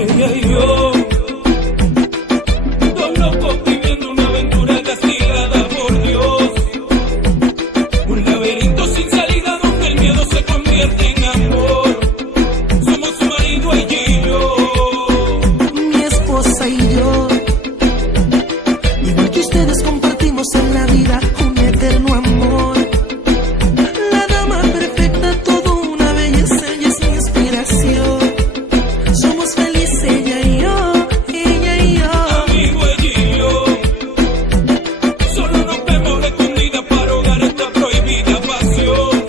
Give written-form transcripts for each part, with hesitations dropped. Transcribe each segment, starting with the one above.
Ella y yo, dos locos viviendo una aventura castigada por Dios. Un laberinto sin salida donde el miedo se convierte en amor. Somos su marido, ella y yo. Mi esposa y yo, igual que ustedes compartimos en la vida un eterno amor. La dama perfecta, todo una belleza, ella es mi inspiración. Somos felices ella y yo, ella y yo. Amigo, ella y yo, solo nos vemos escondidas para ahogar esta prohibida pasión.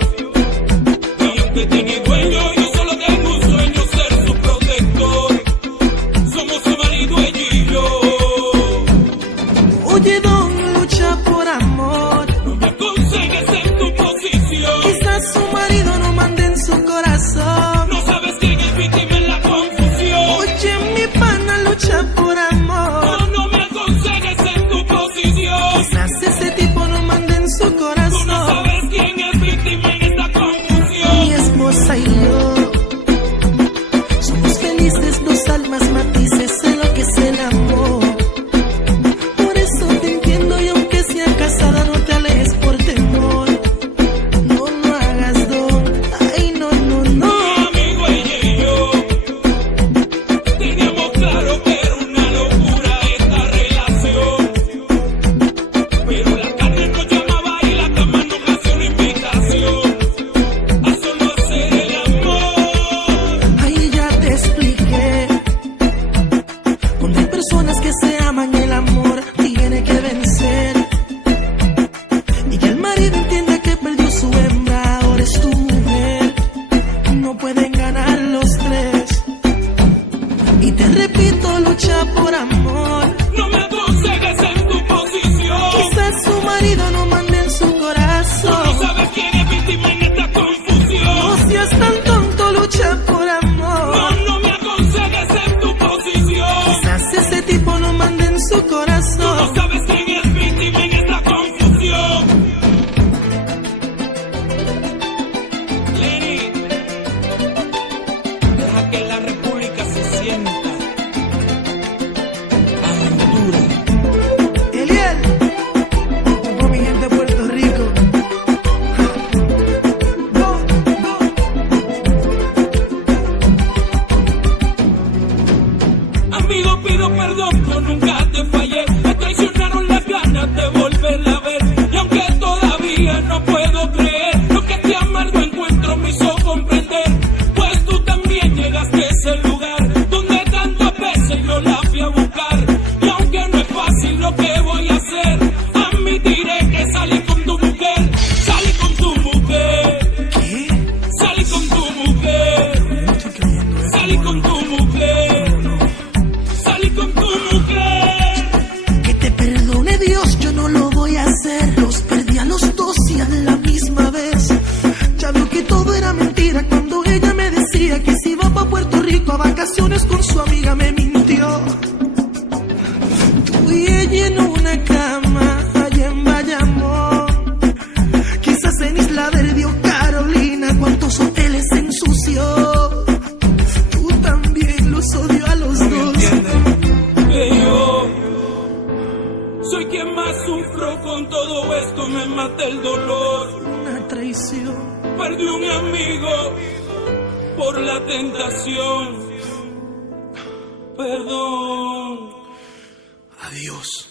Y aunque tiene dueño, yo solo tengo un sueño, ser su protector. Somos su marido, ella y yo. Oye, don, lucha por amor. No me aconsejes en tu posición. Quizás su marido no mande en su corazón. No sabes quién es víctima en la confusión. Oye, mi pana, lucha por amor. No me aconsejes en tu posición. Quizás ese tipo no mande en su Tú no corazón. sabes quién es víctima en esta confusión. Mi esposa y yo somos felices, dos almas matices en lo que es el amor. Por eso te entiendo y aunque sea casada no te alejes por temor. No, no hagas don, ay no, no, no. Mi amigo, ella y yo teníamos claro que era una locura esta relación. Pero la carne nos llamaba y la cama nos hacía una invitación a solo hacer el amor. Ahí ya te expliqué. Cuando hay personas que se aman, el amor tiene que vencer. Y que el marido entienda que perdió su hembra, ahora es tu mujer. No pueden ganar los tres. Y te repito, lucha por amor. No me aconsejes en tu posición. Quizás su marido no mande en su Tú no corazón. sabes quién es víctima en esta confusión. No seas tan tonto, lucha por amor. No me aconsejes en tu posición. Quizás ese tipo no mande en su Tú corazón. no sabes quién es víctima en esta confusión. Lenny, deja que la república se sienta. Aventura. Eliel, con mi gente de Puerto Rico. Go, go. Amigo, pido perdón, yo nunca te fallé. Me traicionaron las ganas de volverla a ver. Y aunque todavía no puedo creer lo que este amargo encuentro me hizo comprender, pues tú también llegaste a ese lugar donde tantas veces yo la fui a buscar. Y aunque no es fácil lo que voy a hacer, admitiré que salí con tu mujer. Salí con tu mujer. ¿Qué? Salí con tu mujer. No estoy creyendo eso. Salí con tu mujer. Salí con tu mujer. Que te perdone Dios, yo no lo voy a hacer. Los perdí a los dos y a la misma vez. Ya veo que todo era mentira cuando ella me decía que se iba pa' Puerto Rico a vacaciones con su amiga, me mintió. Tú y ella en una cama allá en Bayamón. Quizás en Isla Verde o Carolina, cuántos hoteles se ensució. Tú también los odio a los dos. Que yo soy quien más sufro con todo esto, me mata el dolor. Una traición. Perdí un amigo por la tentación. Perdón. Adiós.